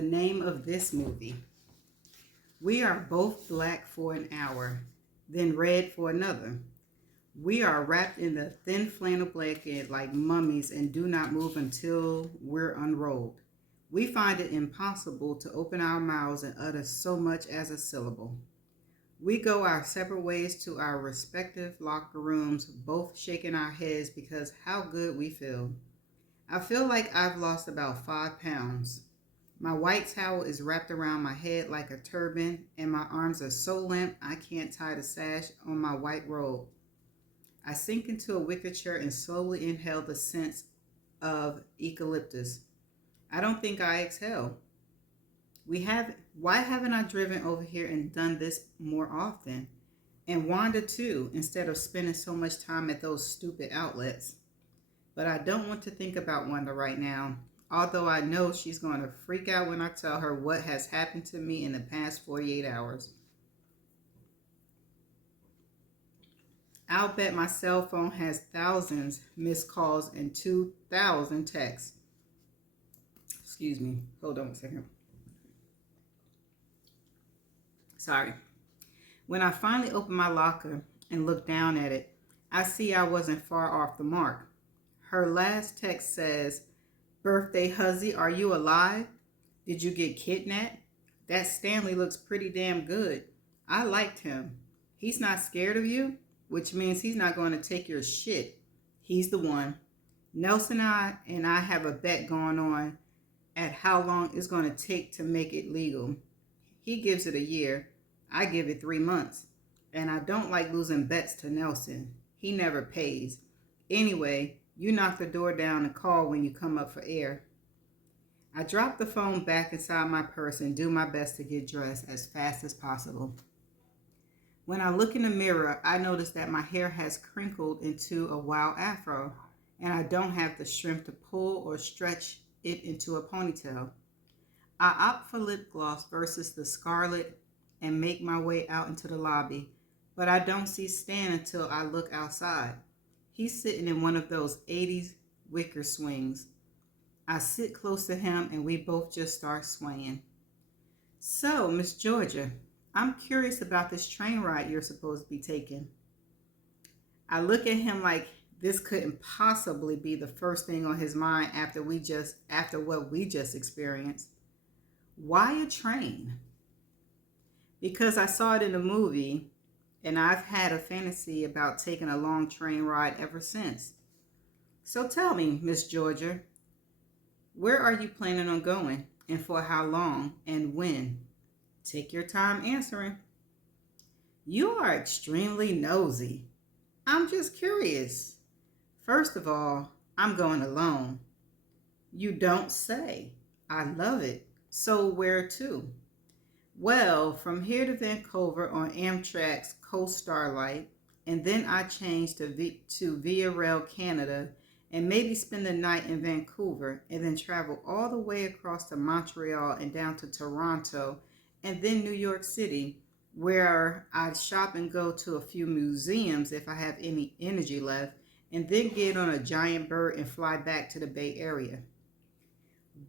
the name of this movie. We are both black for an hour, then red for another. We are wrapped in the thin flannel blanket like mummies and do not move until we're unrolled. We find it impossible to open our mouths and utter so much as a syllable. We go our separate ways to our respective locker rooms, both shaking our heads because how good we feel. I feel like I've lost about 5 pounds. My white towel is wrapped around my head like a turban, and my arms are so limp I can't tie the sash on my white robe. I sink into a wicker chair and slowly inhale the scent of eucalyptus. I don't think I exhale. Why haven't I driven over here and done this more often? And Wanda too, instead of spending so much time at those stupid outlets. But I don't want to think about Wanda right now, although I know she's going to freak out when I tell her what has happened to me in the past 48 hours. I'll bet my cell phone has thousands missed calls and 2,000 texts. Excuse me. Hold on a second. Sorry. When I finally open my locker and look down at it, I see I wasn't far off the mark. Her last text says, "Birthday huzzy, are you alive? Did you get kidnapped? That Stanley looks pretty damn good. I liked him. He's not scared of you, which means he's not going to take your shit. He's the one. Nelson and I have a bet going on at how long it's going to take to make it legal. He gives it a year. I give it 3 months. And I don't like losing bets to Nelson. He never pays. Anyway, you knock the door down and call when you come up for air." I drop the phone back inside my purse and do my best to get dressed as fast as possible. When I look in the mirror, I notice that my hair has crinkled into a wild afro, and I don't have the strength to pull or stretch it into a ponytail. I opt for lip gloss versus the scarlet and make my way out into the lobby, but I don't see Stan until I look outside. He's sitting in one of those 80s wicker swings. I sit close to him and we both just start swaying. "So, Miss Georgia, I'm curious about this train ride you're supposed to be taking." I look at him like this couldn't possibly be the first thing on his mind after what we just experienced. "Why a train?" "Because I saw it in a movie and I've had a fantasy about taking a long train ride ever since. So tell me, Miss Georgia, where are you planning on going, and for how long, and when?" "Take your time answering." "You are extremely nosy." "I'm just curious." "First of all, I'm going alone." "You don't say." "I love it. So where to?" "Well, from here to Vancouver on Amtrak's Coast Starlight, and then I change to Via Rail Canada, and maybe spend the night in Vancouver, and then travel all the way across to Montreal and down to Toronto, and then New York City, where I'd shop and go to a few museums if I have any energy left, and then get on a giant bird and fly back to the Bay Area."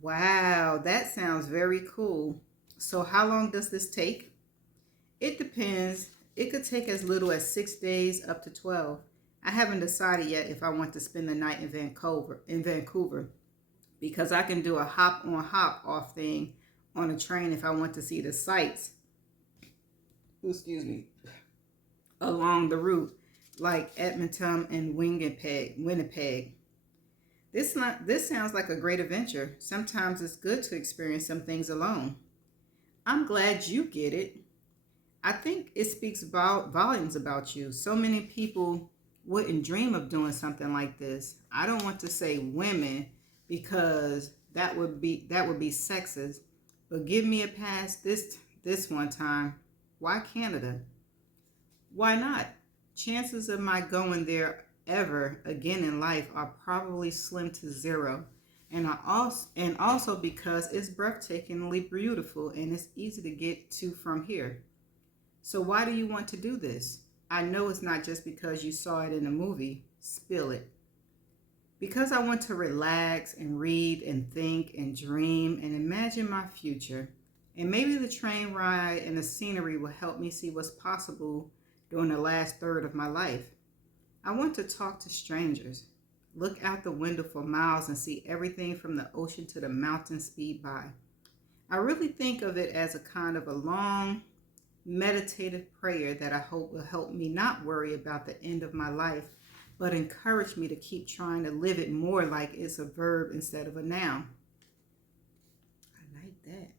"Wow, that sounds very cool. So how long does this take?" "It depends. It could take as little as 6 days up to 12. I haven't decided yet if I want to spend the night in Vancouver, because I can do a hop on hop off thing on a train if I want to see the sights, excuse me, along the route, like Edmonton and Winnipeg. This sounds like a great adventure. Sometimes it's good to experience some things alone." "I'm glad you get it. I think it speaks about volumes about you. So many people wouldn't dream of doing something like this. I don't want to say women because that would be sexist, but give me a pass this one time. Why Canada?" "Why not? Chances of my going there ever again in life are probably slim to zero. And also because it's breathtakingly beautiful and it's easy to get to from here. So why do you want to do this? I know it's not just because you saw it in a movie. Spill it." because I want to relax and read and think and dream and imagine my future. And maybe the train ride and the scenery will help me see what's possible during the last third of my life. I want to talk to strangers, look out the window for miles and see everything from the ocean to the mountains speed by. I really think of it as a kind of a long, meditative prayer that I hope will help me not worry about the end of my life, but encourage me to keep trying to live it more like it's a verb instead of a noun. I like that.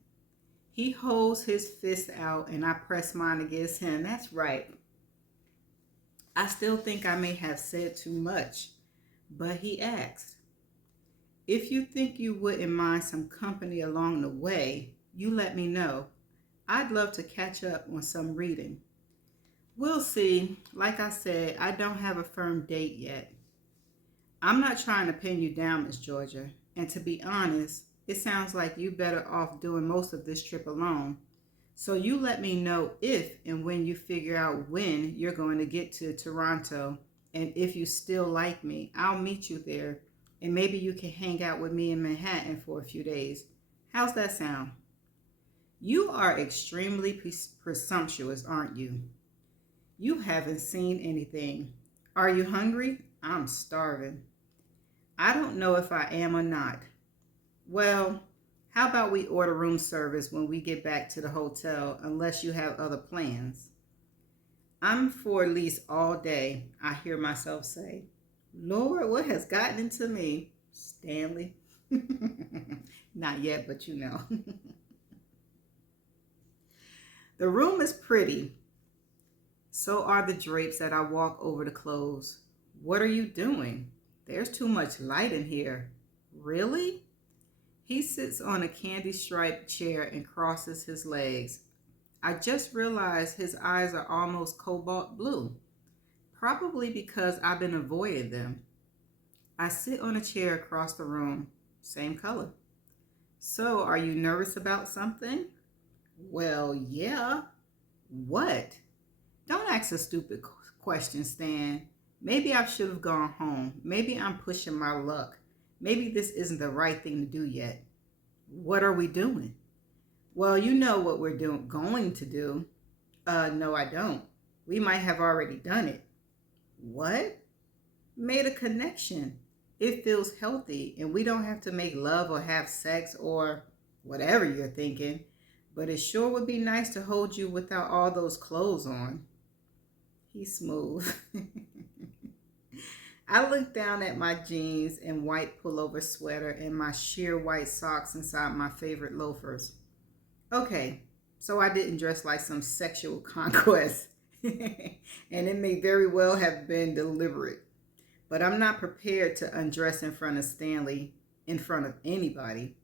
He holds his fist out and I press mine against him. That's right. I still think I may have said too much, but he asked, "If you think you wouldn't mind some company along the way, you let me know. I'd love to catch up on some reading." We'll see. Like I said, I don't have a firm date yet. I'm not trying to pin you down, Miss Georgia. And to be honest, it sounds like you better off doing most of this trip alone. So you let me know if and when you figure out when you're going to get to Toronto. And if you still like me, I'll meet you there. And maybe you can hang out with me in Manhattan for a few days. How's that sound? You are extremely presumptuous, aren't you? You haven't seen anything. Are you hungry? I'm starving. I don't know if I am or not. Well, how about we order room service when we get back to the hotel, unless you have other plans? I'm for at least all day, I hear myself say. Lord, what has gotten into me? Stanley. Not yet, but you know. The room is pretty. So are the drapes that I walk over the clothes. What are you doing? There's too much light in here. Really? He sits on a candy-striped chair and crosses his legs. I just realized his eyes are almost cobalt blue, probably because I've been avoiding them. I sit on a chair across the room, same color. So, are you nervous about something? Well, yeah. What? Don't ask a stupid question, Stan. Maybe I should have gone home. Maybe I'm pushing my luck. Maybe this isn't the right thing to do yet. What are we doing? Well, you know what we're going to do. No, I don't. We might have already done it. What? Made a connection. It feels healthy, and we don't have to make love or have sex or whatever you're thinking. But it sure would be nice to hold you without all those clothes on. He's smooth. I look down at my jeans and white pullover sweater and my sheer white socks inside my favorite loafers. Okay, so I didn't dress like some sexual conquest. And it may very well have been deliberate. But I'm not prepared to undress in front of Stanley, in front of anybody.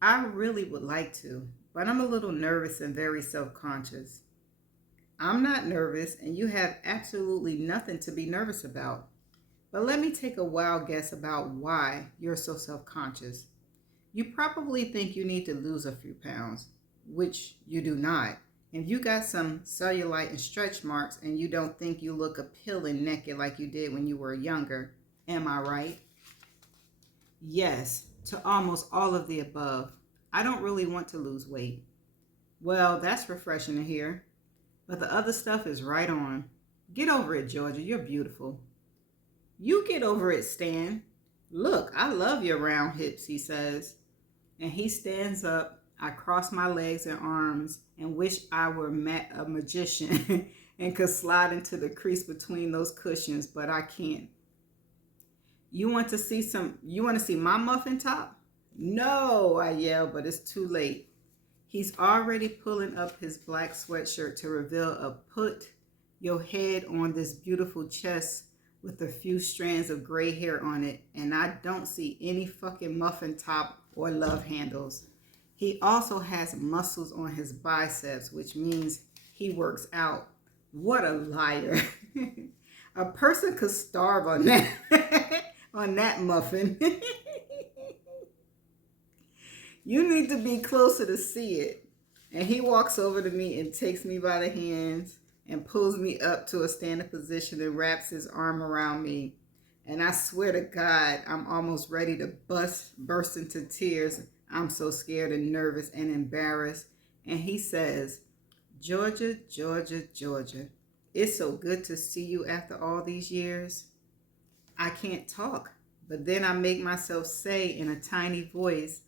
I really would like to, but I'm a little nervous and very self-conscious. I'm not nervous, and you have absolutely nothing to be nervous about. But let me take a wild guess about why you're so self-conscious. You probably think you need to lose a few pounds, which you do not. And you got some cellulite and stretch marks, and you don't think you look appealing naked like you did when you were younger. Am I right? Yes, to almost all of the above. I don't really want to lose weight. Well, that's refreshing to hear. But the other stuff is right on. Get over it, Georgia. You're beautiful. You get over it, Stan. Look, I love your round hips, he says. And he stands up. I cross my legs and arms and wish I were a magician and could slide into the crease between those cushions, but I can't. You want to see my muffin top? No, I yell, but it's too late. He's already pulling up his black sweatshirt to reveal a put your head on this beautiful chest with a few strands of gray hair on it, and I don't see any fucking muffin top or love handles. He also has muscles on his biceps, which means he works out. What a liar. A person could starve on that on that muffin. You need to be closer to see it. And he walks over to me and takes me by the hands and pulls me up to a standing position and wraps his arm around me. And I swear to God, I'm almost ready to burst into tears. I'm so scared and nervous and embarrassed. And he says, Georgia, Georgia, Georgia, it's so good to see you after all these years. I can't talk, but then I make myself say in a tiny voice,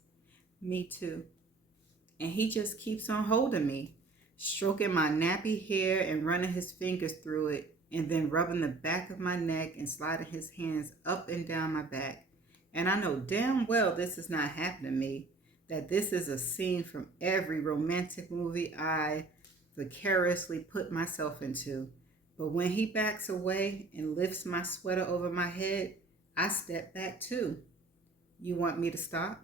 me too. And he just keeps on holding me, stroking my nappy hair and running his fingers through it, and then rubbing the back of my neck and sliding his hands up and down my back. And I know damn well this is not happening to me, that this is a scene from every romantic movie I vicariously put myself into. But when he backs away and lifts my sweater over my head, I step back too. You want me to stop?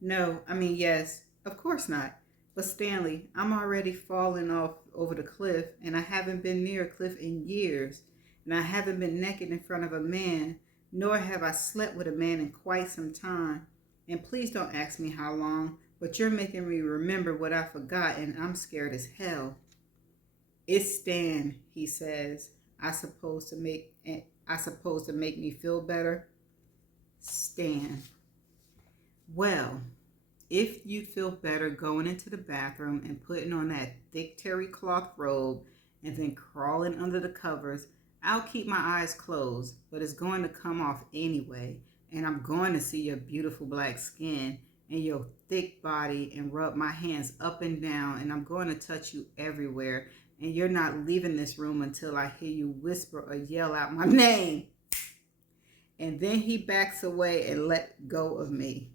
No, I mean, yes, of course not. But Stanley, I'm already falling off over the cliff, and I haven't been near a cliff in years. And I haven't been naked in front of a man, nor have I slept with a man in quite some time. And please don't ask me how long, but you're making me remember what I forgot, and I'm scared as hell. It's Stan, he says. I suppose to make me feel better. Stan. Well, if you'd feel better going into the bathroom and putting on that thick terry cloth robe and then crawling under the covers, I'll keep my eyes closed, but it's going to come off anyway, and I'm going to see your beautiful black skin and your thick body and rub my hands up and down, and I'm going to touch you everywhere, and you're not leaving this room until I hear you whisper or yell out my name. And then he backs away and let go of me.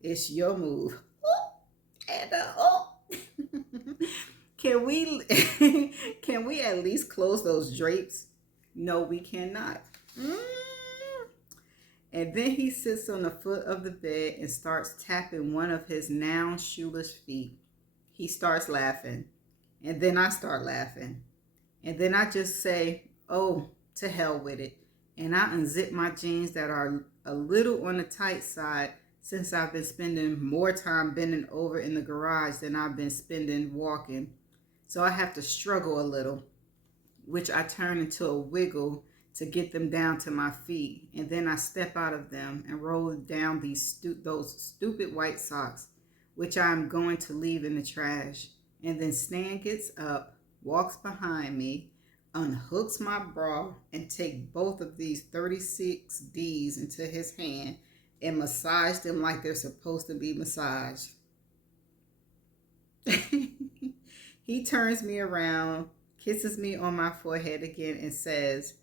It's your move. And can we can we at least close those drapes? No, we cannot. And then he sits on the foot of the bed and starts tapping one of his now shoeless feet. He starts laughing. And then I start laughing. And then I just say, oh, to hell with it. And I unzip my jeans that are a little on the tight side, since I've been spending more time bending over in the garage than I've been spending walking. So I have to struggle a little, which I turn into a wiggle to get them down to my feet. And then I step out of them and roll down those stupid white socks, which I'm going to leave in the trash. And then Stan gets up, walks behind me, unhooks my bra, and take both of these 36 Ds into his hand and massage them like they're supposed to be massaged. He turns me around, kisses me on my forehead again, and says,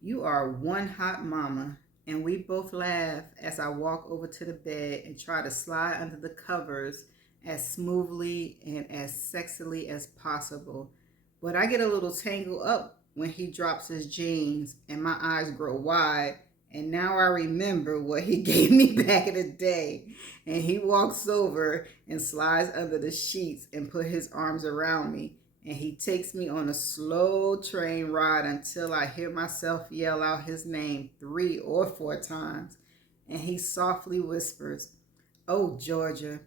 you are one hot mama. And we both laugh as I walk over to the bed and try to slide under the covers as smoothly and as sexily as possible. But I get a little tangled up when he drops his jeans and my eyes grow wide. And now I remember what he gave me back in the day. And he walks over and slides under the sheets and put his arms around me. And he takes me on a slow train ride until I hear myself yell out his name 3 or 4 times. And he softly whispers, oh, Georgia,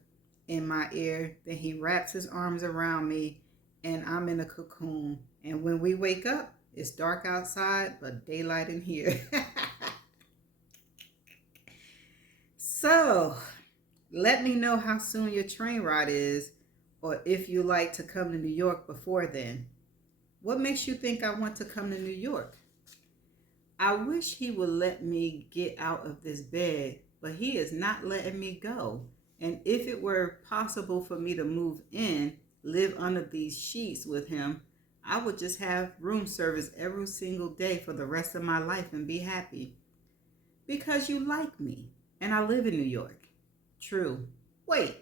in my ear. Then he wraps his arms around me and I'm in a cocoon. And when we wake up, it's dark outside, but daylight in here. So, let me know how soon your train ride is, or if you like to come to New York before then. What makes you think I want to come to New York? I wish he would let me get out of this bed, but he is not letting me go. And if it were possible for me to move in, live under these sheets with him, I would just have room service every single day for the rest of my life and be happy. Because you like me. And I live in New York. True. Wait,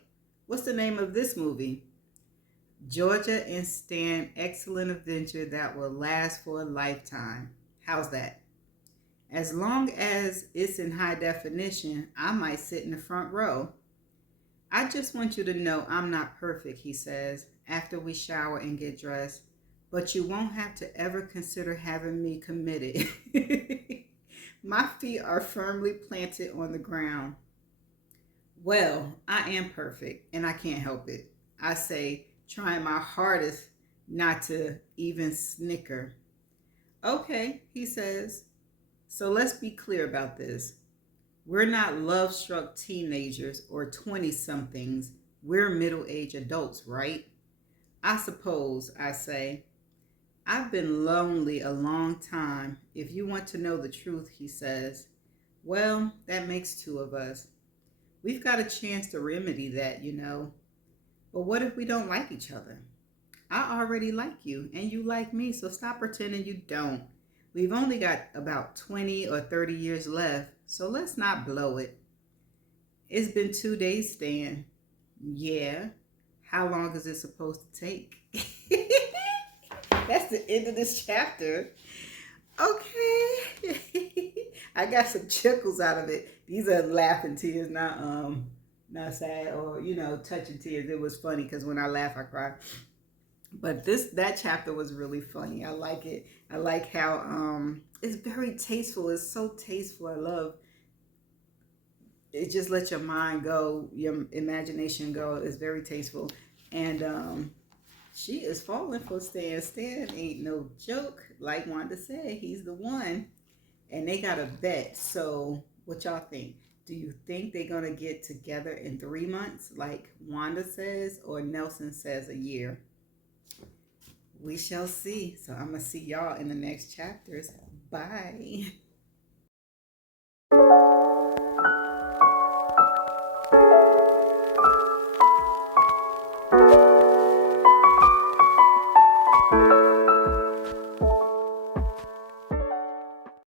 what's the name of this movie? Georgia and Stan, excellent adventure that will last for a lifetime. How's that? As long as it's in high definition, I might sit in the front row. I just want you to know I'm not perfect, he says, after we shower and get dressed. But you won't have to ever consider having me committed. My feet are firmly planted on the ground. Well, I am perfect, and I can't help it. I say, trying my hardest not to even snicker. Okay, he says. So let's be clear about this. We're not love struck teenagers or 20 somethings. We're middle aged adults, right? I suppose I say. I've been lonely a long time. If you want to know the truth, he says. Well, that makes two of us. We've got a chance to remedy that, you know. But what if we don't like each other? I already like you, and you like me, so stop pretending you don't. We've only got about 20 or 30 years left, so let's not blow it. It's been 2 days, Stan. Yeah. How long is it supposed to take? That's the end of this chapter. Okay. I got some chuckles out of it. These are laughing tears, not sad or touching tears. It was funny because when I laugh I cry. But that chapter was really funny. I like it. I like how it's very tasteful. It's so tasteful. I love it. Just let your mind go, your imagination go. It's very tasteful. And she is falling for Stan. Stan ain't no joke. Like Wanda said, he's the one. And they got a bet. So what y'all think? Do you think they're going to get together in 3 months like Wanda says, or Nelson says a year? We shall see. So I'm going to see y'all in the next chapters. Bye.